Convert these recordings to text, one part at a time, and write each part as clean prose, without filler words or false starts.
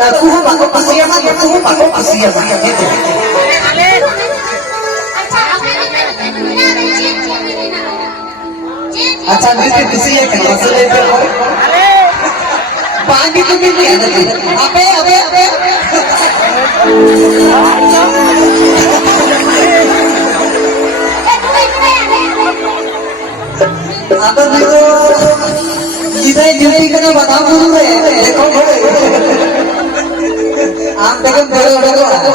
kuha ako pasiyaman, kuha ako pasiyaman. Gitu. अच्छा बिल्कुल किसी एक मसले पे हो पानी तो भी नहीं है अबे अबे अबे अबे देखो इधर ड्यूटी करना बताओ गुरु रे देखो आप देखो बड़े बड़े को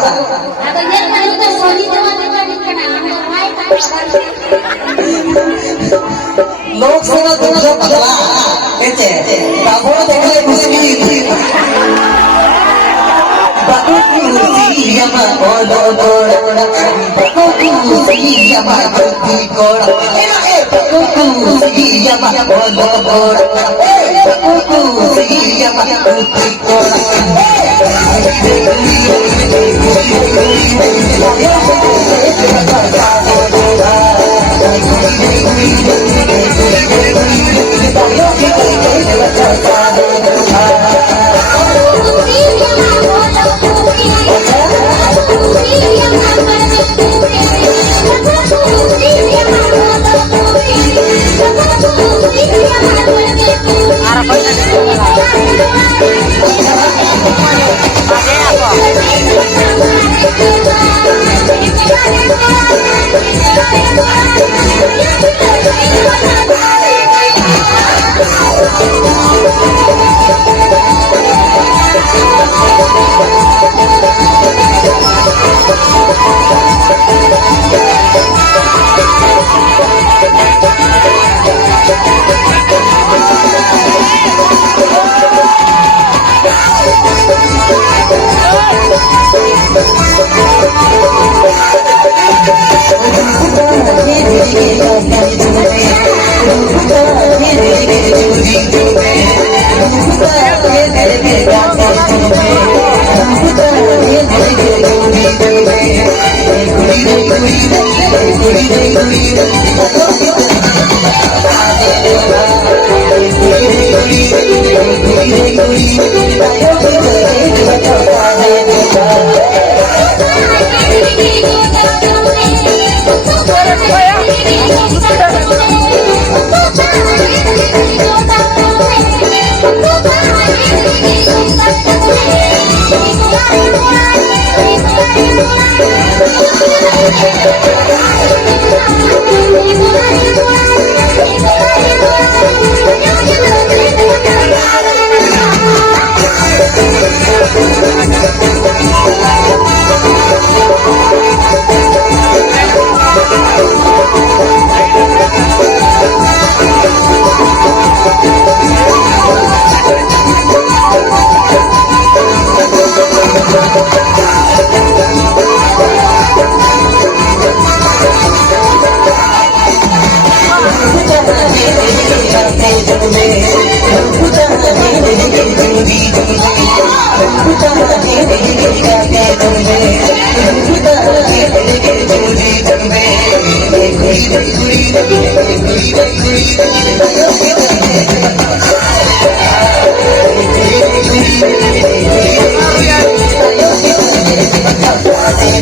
अब ये करो तो सोनी तो मत करना भाई लोग सेना तुझे पगला कहते बाबू देखले मुश्किल बाबू की यमा बोलो बोलो बाबू की यमा गलती कोड़ा बाबू की यमा बोलो बोलो बाबू की यमा गलती कोड़ा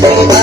Thank you.